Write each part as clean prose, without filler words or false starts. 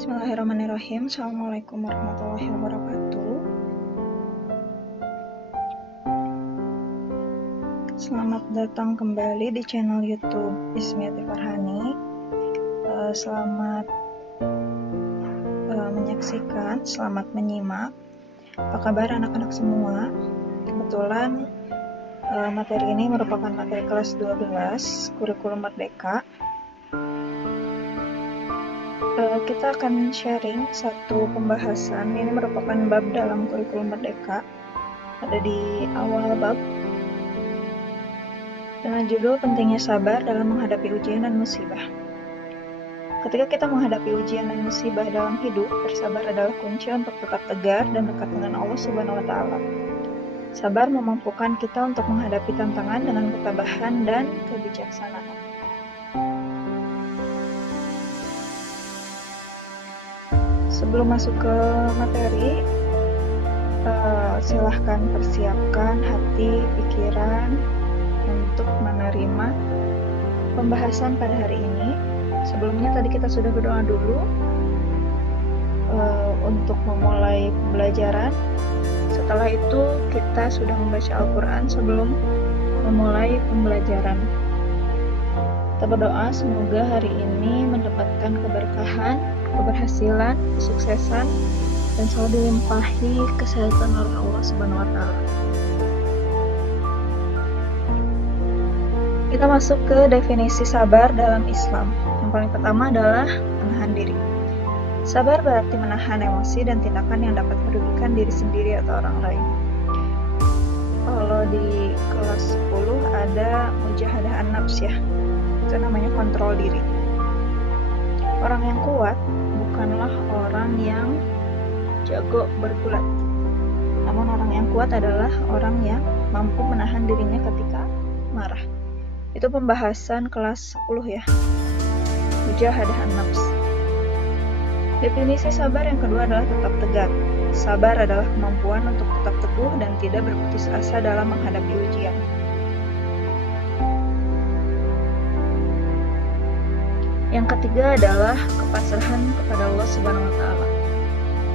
Bismillahirrahmanirrahim. Assalamualaikum warahmatullahi wabarakatuh. Selamat datang kembali di channel YouTube Ismiati Farhani. Selamat menyaksikan, selamat menyimak. Apa kabar anak-anak semua? Kebetulan materi ini merupakan materi kelas 12 kurikulum merdeka. Kita akan sharing satu pembahasan. Ini merupakan bab dalam kurikulum merdeka, ada di awal bab, dengan judul pentingnya sabar dalam menghadapi ujian dan musibah. Ketika kita menghadapi ujian dan musibah dalam hidup, bersabar adalah kunci untuk tetap tegar dan dekat dengan Allah Subhanahu wa Ta'ala. Sabar memampukan kita untuk menghadapi tantangan dengan ketabahan dan kebijaksanaan. Sebelum masuk ke materi, silahkan persiapkan hati, pikiran untuk menerima pembahasan pada hari ini. Sebelumnya tadi kita sudah berdoa dulu untuk memulai pembelajaran. Setelah itu kita sudah membaca Al-Quran sebelum memulai pembelajaran. Kita berdoa semoga hari ini mendapatkan keberkahan, keberhasilan, kesuksesan, dan selalu dilimpahi kesehatan oleh Allah Subhanahu wa Ta'ala. Kita masuk ke definisi sabar dalam Islam. Yang paling pertama adalah menahan diri. Sabar berarti menahan emosi dan tindakan yang dapat merugikan diri sendiri atau orang lain. Kalau di kelas 10 ada mujahadah an-nafs ya. Itu namanya kontrol diri. Orang yang kuat bukanlah orang yang jago bergulat. Namun orang yang kuat adalah orang yang mampu menahan dirinya ketika marah. Itu pembahasan kelas 10 ya. Mujahadah an-nafs. Definisi sabar yang kedua adalah tetap tegar. Sabar adalah kemampuan untuk tetap teguh dan tidak berputus asa dalam menghadapi ujian. Yang ketiga adalah kepasrahan kepada Allah Subhanahu wa Ta'ala.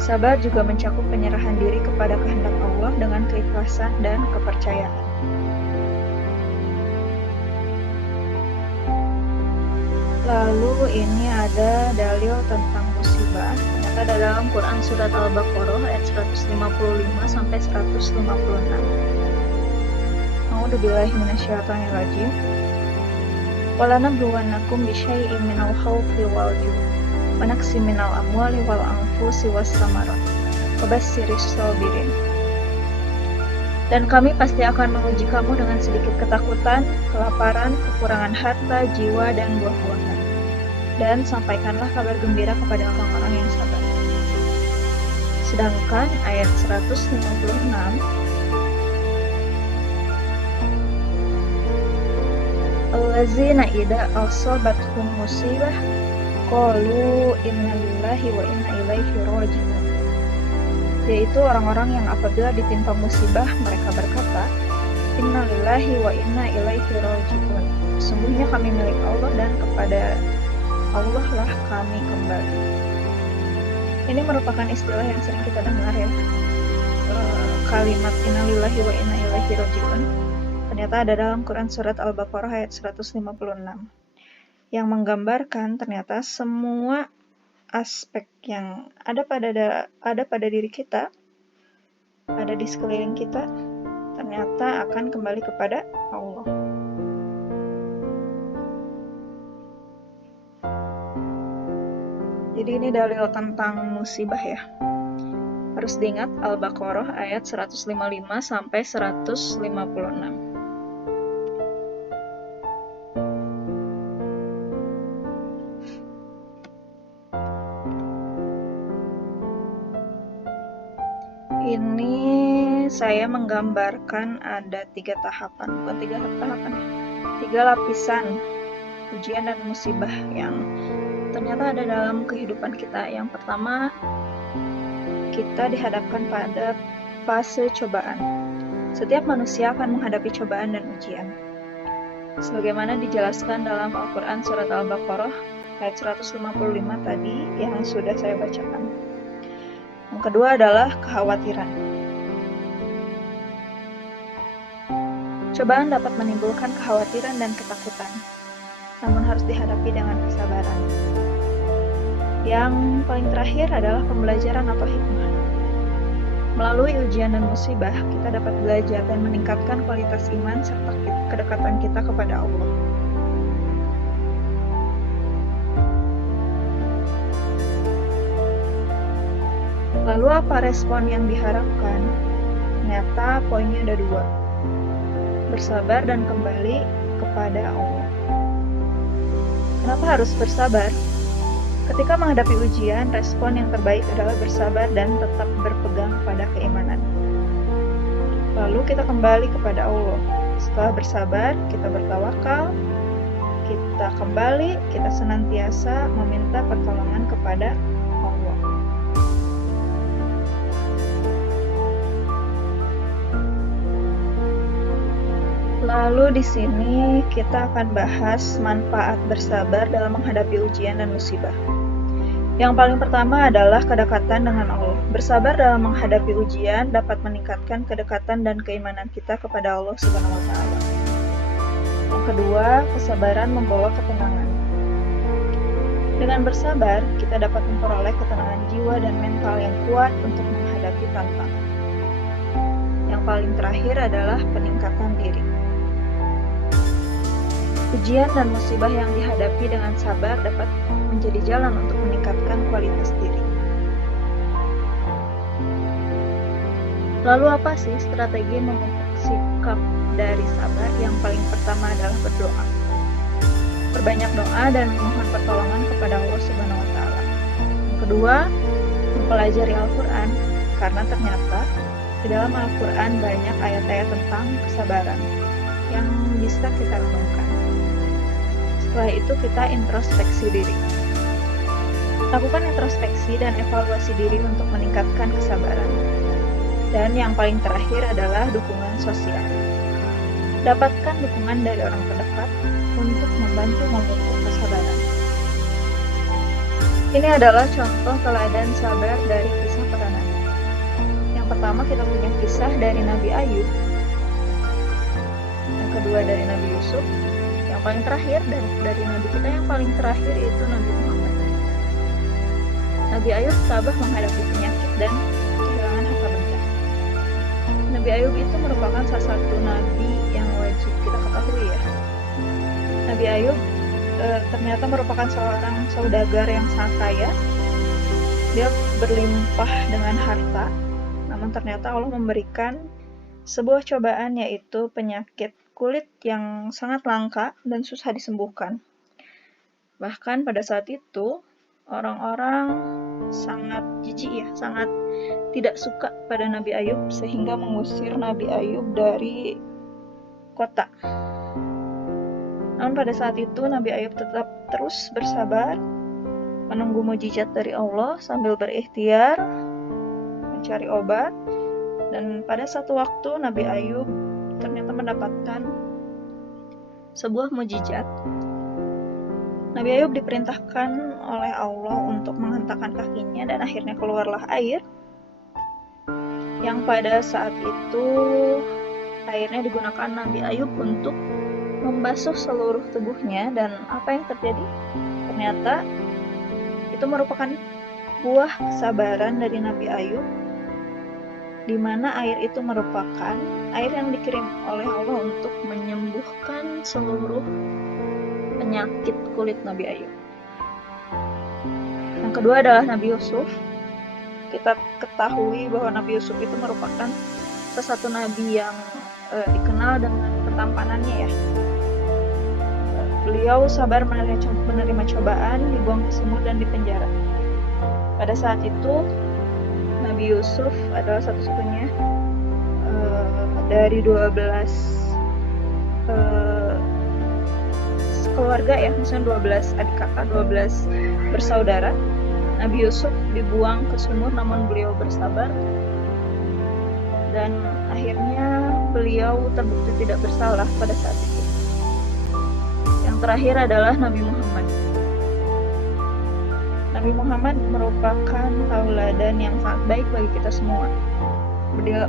Sabar juga mencakup penyerahan diri kepada kehendak Allah dengan keikhlasan dan kepercayaan. Lalu ini ada dalil tentang musibah. Ternyata ada dalam Quran surat Al-Baqarah ayat 155 sampai 156. A'udzubillahi minasyaitonir rajim. Walanabluwannakum bisyai'in minal khawfi wal ju' wa naqsin minal amwali wal anfusi was samarat wabashshiris shabirin. Dan kami pasti akan menguji kamu dengan sedikit ketakutan, kelaparan, kekurangan harta, jiwa, dan buah-buahan. Dan sampaikanlah kabar gembira kepada orang-orang yang sabar. Sedangkan ayat 156, allazina idza asabathum musibah qalu inna lillahi wa inna ilaihi raji'un. Yaitu orang-orang yang apabila ditimpa musibah mereka berkata, inna lillahi wa inna ilaihi raji'un. Sesungguhnya kami milik Allah dan kepada Allah lah kami kembali. Ini merupakan istilah yang sering kita dengar ya, kalimat inna lillahi wa inna ilaihi raji'un. Ternyata ada dalam Quran surat Al-Baqarah ayat 156 yang menggambarkan ternyata semua aspek yang ada pada diri kita, ada di sekeliling kita, ternyata akan kembali kepada Allah. Jadi ini dalil tentang musibah ya. Harus diingat Al-Baqarah ayat 155 sampai 156. Ini saya menggambarkan ada 3 tahapan, bukan 3 tahapan ya, 3 lapisan ujian dan musibah yang ternyata ada dalam kehidupan kita. Yang pertama, kita dihadapkan pada fase cobaan. Setiap manusia akan menghadapi cobaan dan ujian. Sebagaimana dijelaskan dalam Al-Quran surat Al-Baqarah ayat 155 tadi yang sudah saya bacakan. Yang kedua adalah kekhawatiran. Cobaan dapat menimbulkan kekhawatiran dan ketakutan, namun harus dihadapi dengan kesabaran. Yang paling terakhir adalah pembelajaran atau hikmah. Melalui ujian dan musibah, kita dapat belajar dan meningkatkan kualitas iman serta kedekatan kita kepada Allah. Lalu apa respon yang diharapkan? Ternyata poinnya ada 2. Bersabar dan kembali kepada Allah. Kenapa harus bersabar? Ketika menghadapi ujian, respon yang terbaik adalah bersabar dan tetap berpegang pada keimanan. Lalu kita kembali kepada Allah. Setelah bersabar, kita bertawakal, kita kembali, kita senantiasa meminta pertolongan kepada Allah. Lalu di sini kita akan bahas manfaat bersabar dalam menghadapi ujian dan musibah. Yang paling pertama adalah kedekatan dengan Allah. Bersabar dalam menghadapi ujian dapat meningkatkan kedekatan dan keimanan kita kepada Allah Subhanahu wa Ta'ala. Yang kedua, kesabaran membawa ketenangan. Dengan bersabar, kita dapat memperoleh ketenangan jiwa dan mental yang kuat untuk menghadapi tantangan. Yang paling terakhir adalah peningkatan diri. Ujian dan musibah yang dihadapi dengan sabar dapat menjadi jalan untuk meningkatkan kualitas diri. Lalu apa sih strategi memupuk sikap dari sabar? Yang paling pertama adalah berdoa. Perbanyak doa dan memohon pertolongan kepada Allah Subhanahu wa Ta'ala. Yang kedua, mempelajari Al-Quran, karena ternyata di dalam Al-Quran banyak ayat-ayat tentang kesabaran yang bisa kita renungkan. Setelah itu kita introspeksi diri. Lakukan introspeksi dan evaluasi diri untuk meningkatkan kesabaran. Dan yang paling terakhir adalah dukungan sosial. Dapatkan dukungan dari orang terdekat untuk membantu memupuk kesabaran. Ini adalah contoh teladan sabar dari kisah para nabi. Yang pertama kita punya kisah dari Nabi Ayub. Yang kedua dari Nabi Yusuf. Yang paling terakhir dari Nabi kita yang paling terakhir itu Nabi Muhammad. Nabi Ayub tabah menghadapi penyakit dan kehilangan harta benda. Nabi Ayub itu merupakan salah satu nabi yang wajib kita ketahui ya. Nabi Ayub ternyata merupakan seorang saudagar yang sangat kaya. Dia berlimpah dengan harta, namun ternyata Allah memberikan sebuah cobaan, yaitu penyakit kulit yang sangat langka dan susah disembuhkan. Bahkan pada saat itu orang-orang sangat jijik ya, sangat tidak suka pada Nabi Ayub sehingga mengusir Nabi Ayub dari kota. Namun pada saat itu Nabi Ayub tetap terus bersabar, menunggu mujizat dari Allah sambil berikhtiar mencari obat. Dan pada satu waktu Nabi Ayub ternyata mendapatkan sebuah mujizat. Nabi Ayub diperintahkan oleh Allah untuk menghentakkan kakinya dan akhirnya keluarlah air yang pada saat itu airnya digunakan Nabi Ayub untuk membasuh seluruh tubuhnya. Dan apa yang terjadi? Ternyata itu merupakan buah kesabaran dari Nabi Ayub, di mana air itu merupakan air yang dikirim oleh Allah untuk menyembuhkan seluruh penyakit kulit Nabi Ayub. Yang kedua adalah Nabi Yusuf. Kita ketahui bahwa Nabi Yusuf itu merupakan salah satu nabi yang dikenal dengan ketampanannya ya. Beliau sabar menerima cobaan, dibuang ke sumur dan dipenjara. Pada saat itu Nabi Yusuf adalah satu-satunya dari 12 keluarga ya, misalnya 12 adik kakak, 12 bersaudara. Nabi Yusuf dibuang ke sumur namun beliau bersabar dan akhirnya beliau terbukti tidak bersalah pada saat itu. Yang terakhir adalah Nabi Muhammad. Nabi Muhammad merupakan tauladan yang sangat baik bagi kita semua.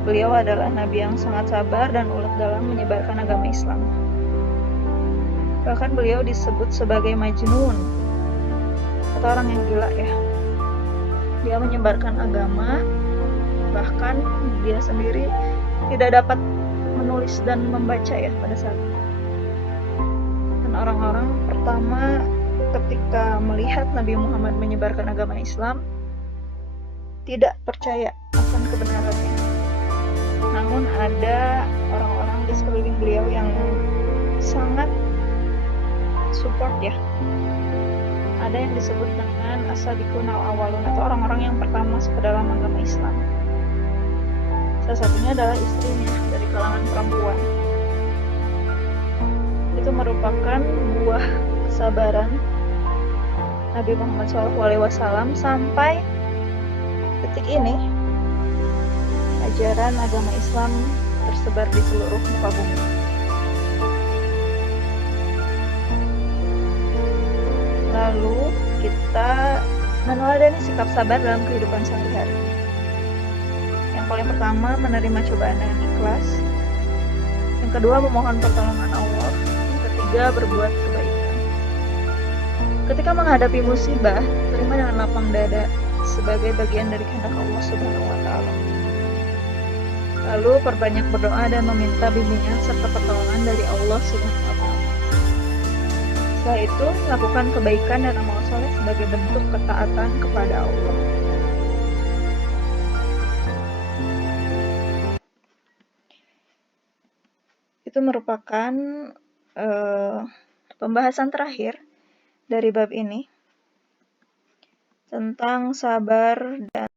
Beliau adalah Nabi yang sangat sabar dan ulet dalam menyebarkan agama Islam. Bahkan beliau disebut sebagai Majnun, atau orang yang gila ya. Dia menyebarkan agama, bahkan dia sendiri tidak dapat menulis dan membaca ya pada saat itu. Dan orang-orang pertama ketika melihat Nabi Muhammad menyebarkan agama Islam tidak percaya akan kebenarannya. Namun ada orang-orang di sekeliling beliau yang sangat support ya. Ada yang disebut dengan as-sabiqun al-awwalun, atau orang-orang yang pertama masuk ke dalam agama Islam. Salah satunya adalah istrinya dari kalangan perempuan. Itu merupakan buah kesabaran Nabi Muhammad SAW sampai detik ini. Ajaran agama Islam tersebar di seluruh muka bumi. Lalu kita meneladani sikap sabar dalam kehidupan sehari-hari. Yang paling pertama, menerima cobaan dengan ikhlas. Yang kedua, memohon pertolongan Allah. Yang ketiga, berbuat kebaikan. Ketika menghadapi musibah, terima dengan lapang dada sebagai bagian dari kehendak Allah Subhanahu wa Ta'ala. Lalu perbanyak berdoa dan meminta bimbingan serta pertolongan dari Allah Subhanahu wa Ta'ala. Setelah itu, lakukan kebaikan dan amal soleh sebagai bentuk ketaatan kepada Allah. Itu merupakan pembahasan terakhir dari bab ini tentang sabar dan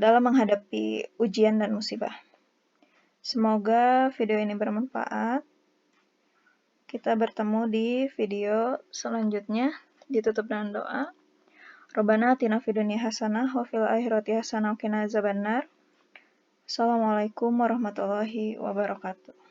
dalam menghadapi ujian dan musibah. Semoga video ini bermanfaat. Kita bertemu di video selanjutnya. Ditutup dengan doa. Rabbana atina fid dunya hasanah wa fil akhirati hasanah wa qina azabannar. Assalamualaikum warahmatullahi wabarakatuh.